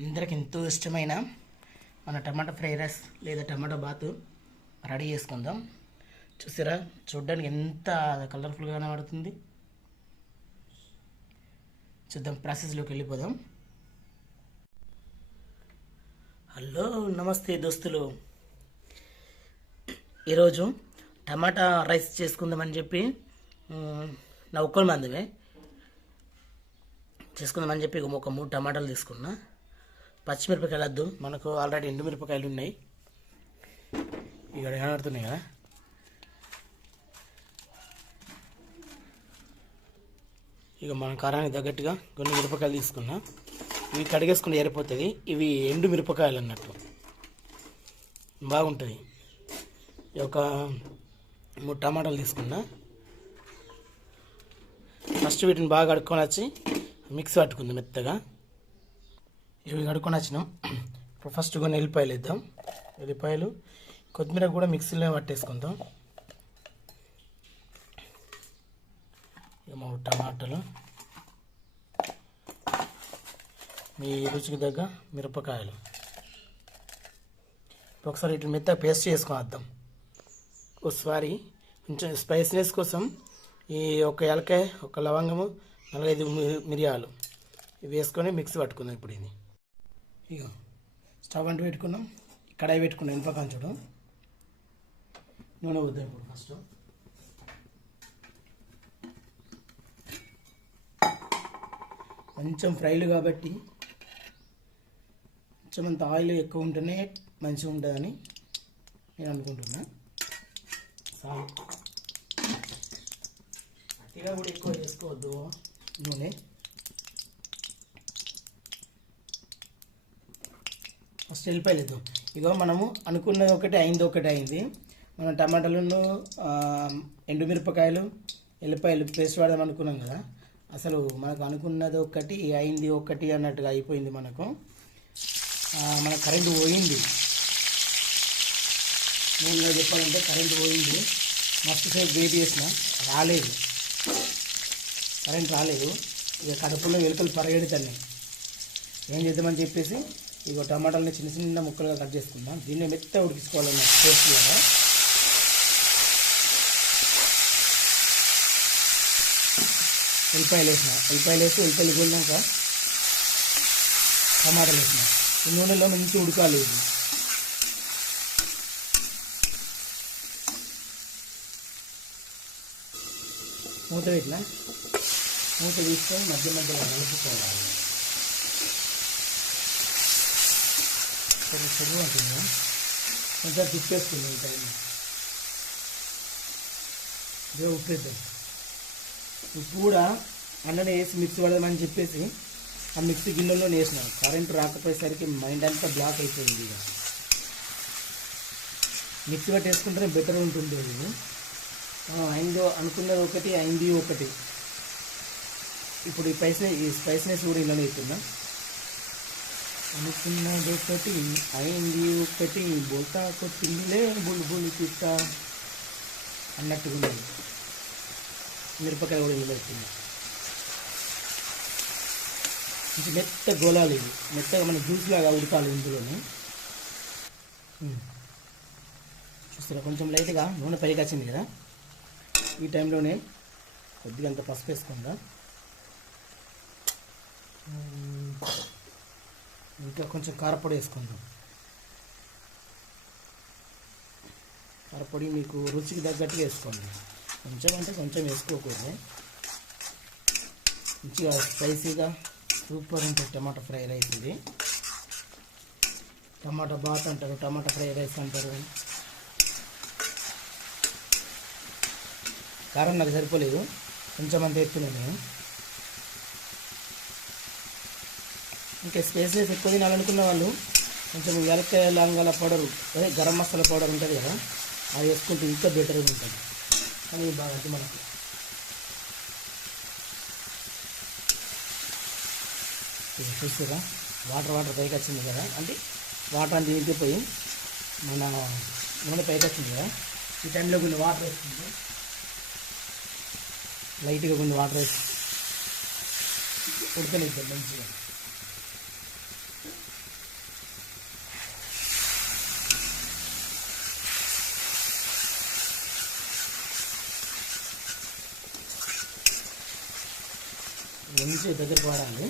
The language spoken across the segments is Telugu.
అందరికి ఎంతో ఇష్టమైన మన టమాటా ఫ్రై రైస్ లేదా టమాటా బాత్ రెడీ చేసుకుందాం. చూసారా, చూడడానికి ఎంత కలర్ఫుల్గా కనబడుతుంది. చూద్దాం, ప్రాసెస్లోకి వెళ్ళిపోదాం. హలో, నమస్తే దోస్తులు. ఈరోజు టమాటా రైస్ చేసుకుందామని చెప్పి నా ఒక్కరి మందివే చేసుకుందామని చెప్పి ఒక 3 టమాటాలు తీసుకున్నా. పచ్చిమిరపకాయలు వద్దు, మనకు ఆల్రెడీ ఎండుమిరపకాయలు ఉన్నాయి, ఇక్కడ కనబడుతున్నాయి కదా. ఇక మన కారానికి తగ్గట్టుగా కొన్ని మిరపకాయలు తీసుకున్నా. ఇవి కడిగేసుకుని ఏరిపోతుంది. ఇవి ఎండు మిరపకాయలు అన్నట్టు బాగుంటుంది. ఒక 3 టమాటాలు తీసుకున్నా. ఫస్ట్ వీటిని బాగా కడుక్కొని వచ్చి మిక్సీ పట్టుకుందాం మెత్తగా. ఇవి కడుక్కొని వచ్చినాం. ఇప్పుడు ఫస్ట్ కొన్ని ఎల్లిపాయలు వేద్దాం. ఎల్లిపాయలు, కొత్తిమీర కూడా మిక్సీలో పట్టేసుకుందాం. ఇక 3 టమాటాలు, మీ రుచికి తగ్గ మిరపకాయలు. ఒకసారి వీటిని మెత్తగా పేస్ట్ చేసుకొని వద్దాం. ఒకసారి కొంచెం స్పైసీనెస్ కోసం ఈ ఒక ఎలకాయ, ఒక లవంగము, 4-5 మిరియాలు ఇవి వేసుకొని మిక్సీ పట్టుకుందాం. ఇప్పుడు ఇది ఇక స్టవ్ అంటూ పెట్టుకున్నాం. కడాయి పెట్టుకున్నాం. ఇనుప చూడు, నూనె వద్దాం. ఇప్పుడు ఫస్ట్ కొంచెం ఫ్రైలు కాబట్టి కొంచెం అంత ఆయిల్ ఎక్కువ ఉంటేనే మంచిగా ఉంటుందని నేను అనుకుంటున్నా. అతిగా కూడా ఎక్కువ చేసుకోవద్దు నూనె. ఫస్ట్ ఎల్లిపాయలు వేద్దాం. ఇగో మనము అనుకున్నది ఒకటి అయింది, ఒకటి అయింది. మనం టమాటాలను, ఎండుమిరపకాయలు, ఎల్లిపాయలు పేస్ట్ వాడదాం అనుకున్నాం కదా. అసలు మనకు అనుకున్నది ఒకటి అయింది, ఒకటి అన్నట్టుగా అయిపోయింది. మనకు కరెంటు పోయింది. నేను చెప్పాలంటే కరెంటు పోయింది. మస్తు సేపు వెయిట్ చేసిన, రాలేదు, కరెంట్ రాలేదు. ఇక కడుపులో ఎలుకలు పరిగెడుతున్నాయి. ఏం చేద్దామని చెప్పేసి ఇక టమాటాలని చిన్న చిన్న ముక్కలుగా కట్ చేసుకుందాం. దీన్ని మెత్తగా ఉడికించుకోవాలన్న పేస్ట్ లాగా. ఎల్లిపాయలు వేసిన, ఎల్లిపాయలు గోలినాక టమాటాలు వేసిన. ఈ నూనెలో మంచి ఉడకాలి. ఇది మూత పెట్టిన, మూత తీసుకొని మధ్య మధ్యలో కలుపుకోవాలి. చదువు అంటుందా, కొంచెం తిప్పేస్తుంది. ఈ టైం ఇదే ఉప్పేద్దాం. ఉప్పు కూడా అన్ననే వేసి మిక్సీ పడదామని చెప్పేసి ఆ మిక్సీ గిన్నెలో వేసిన. కరెంటు రాకపోయేసరికి మైండ్ అంతా బ్లాక్ అయిపోయింది. ఇక మిక్సీ పట్టి వేసుకుంటేనే బెటర్ ఉంటుంది. ఇది అయిందో అనుకున్నది ఒకటి, అయింది ఒకటి. ఇప్పుడు ఈ స్పైసీనెస్ కూడా ఇలానే అవుతుందా. అనుకున్నది ఒకటి, అయింది ఒకటి, బోల్తా కొట్టిందిలే బుల్బుల్ పిట్ట అన్నట్టుగా ఉన్నది. మిరపకాయలు కూడా ఇలా అవుతుంది. కొంచెం మెత్త గోలాలి. ఇది మెత్తగా మన జ్యూస్ లాగా ఉడకాలి. ఇందులోనే చూస్తారా, కొంచెం లైట్గా నూనె పైకి వచ్చింది కదా. ఈ టైంలోనే కొద్దిగా అంత పసుపు వేసుకుందా. ఇంకా కొంచెం కారపొడి వేసుకుందాం. కారపొడి మీకు రుచికి తగ్గట్టుగా వేసుకోండి. కొంచెం అంటే కొంచెం వేసుకోకూడదు. మంచిగా స్పైసీగా సూపర్ ఉంటుంది టమాటా ఫ్రై రైస్. ఇది టమాటా బాత్ అంటారు, టమాటా ఫ్రై రైస్ అంటారు. కారం నాకు సరిపోలేదు, కొంచెం అంత ఎత్తున్నాను నేను. ఇంకా స్పైసెస్ ఎక్కువ తినాలనుకున్న వాళ్ళు కొంచెం ఎలక్కాయ లవంగాల పౌడరు, అదే గరం మసాలా పౌడర్ ఉంటుంది కదా, అది వేసుకుంటే ఇంకా బెటర్గా ఉంటుంది. కానీ బాగా అది మనకి ఇది చూస్తారా, వాటర్ పైకి వచ్చింది కదా. అంటే వాటర్ అంతా ఇంటిపోయి మన నూనె పైకి వచ్చింది కదా. ఈ టైంలో కొన్ని వాటర్ వేసుకుంటే, లైట్గా కొన్ని వాటర్ వేసి ఉడకనిద్దాం మంచిగా. మంచి దగ్గరికి వాడాలి.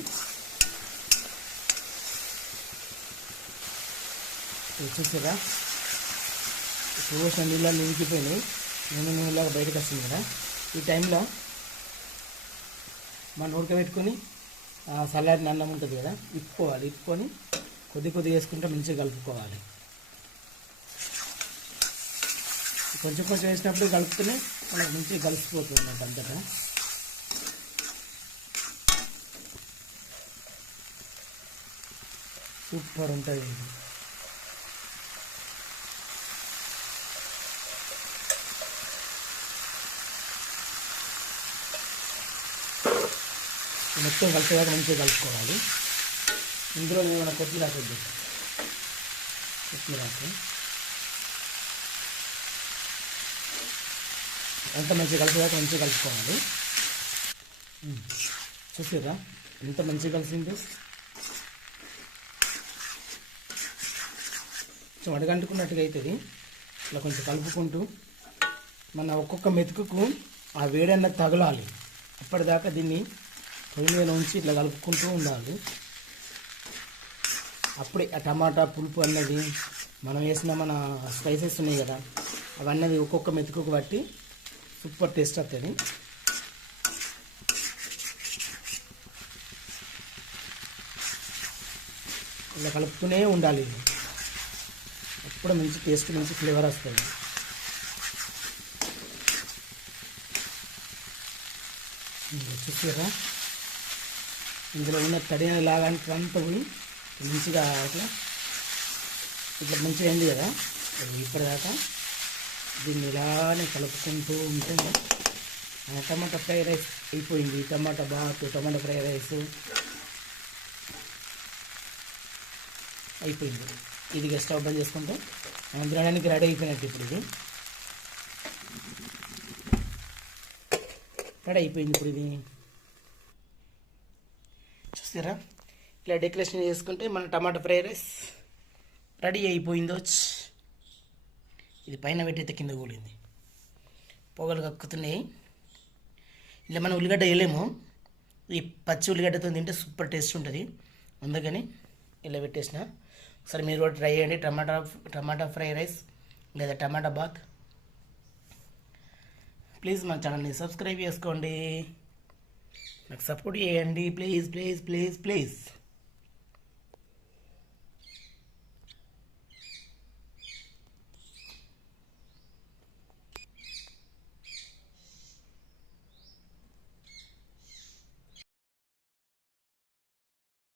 చూసారా పోసిన నీళ్ళని నిలిచిపోయినాయి, నూనెలాగా బయటకు వస్తుంది కదా. ఈ టైంలో మనం ఉడకబెట్టుకొని సలాడ్ అన్నం ఉంటుంది కదా, ఇప్పుకొని కొద్ది వేసుకుంటే మంచిగా కలుపుకోవాలి. కొంచెం వేసినప్పుడు కలుపుతూనే మనకు మంచిగా కలిసిపోతుంది అంతటా. సూపర్ ఉంటుంది ఇది. మొత్తం కలిసేదాకా మంచిగా కలుపుకోవాలి. ఇందులో ఏమైనా కొత్తిమీర ఎంత మంచిగా కలిసేదాకా మంచిగా కలుపుకోవాలి. చూసారా ఎంత మంచిగా కలిసింది. కొంచెం అడగంటుకున్నట్టుగా అవుతుంది. ఇట్లా కొంచెం కలుపుకుంటూ మన ఒక్కొక్క మెతుకుకు ఆ వేడన్న తగలాలి. అప్పటిదాకా దీన్ని పొయ్యి మీద ఉంచి ఇట్లా కలుపుకుంటూ ఉండాలి. అప్పుడే ఆ టమాటా పులుపు అన్నది మనం వేసిన మన స్పైసెస్ ఉన్నాయి కదా, అవన్నీ ఒక్కొక్క మెతుకుకు బట్టి సూపర్ టేస్ట్ వస్తుంది. ఇలా కలుపుతూనే ఉండాలి. అప్పుడు మంచి టేస్ట్, మంచి ఫ్లేవర్ వస్తుంది. చూసారా ఇందులో ఉన్న తడిన లాగానికి అంతా పోయి మంచిగా ఇట్లా మంచిగా అయింది కదా. ఇప్పటిదాకా దీన్ని ఇలానే కలుపుకుంటూ ఉంటే టమాటా ఫ్రైడ్ రైస్ అయిపోయింది. టమాటా బాత్, టమాటా ఫ్రైడ్ రైస్ అయిపోయింది. ఇది స్టవ్ బంద్ చేసుకుంటే మనం తినడానికి రెడీ అయిపోయినట్టు. ఇప్పుడు ఇది రెడీ అయిపోయింది. ఇప్పుడు ఇది చూస్తారా ఇలా డెకరేషన్ చేసుకుంటే మన టమాటా ఫ్రైడ్ రైస్ రెడీ అయిపోయిందో. ఇది పైన పెట్టయితే కింద కూలింది, పొగలు కక్కుతున్నాయి. ఇలా మనం ఉల్లిగడ్డ వేయలేము, ఈ పచ్చి ఉల్లిగడ్డతో తింటే సూపర్ టేస్ట్ ఉంటుంది. అందుకని ఇలా పెట్టేసిన. ఒకసారి మీరు కూడా ట్రై చేయండి, టమాటా ఫ్రైడ్ రైస్ లేదా టమాటా బాత్. ప్లీజ్ మన ఛానల్ని సబ్స్క్రైబ్ చేసుకోండి, నాకు సపోర్ట్ చేయండి. Please please please please.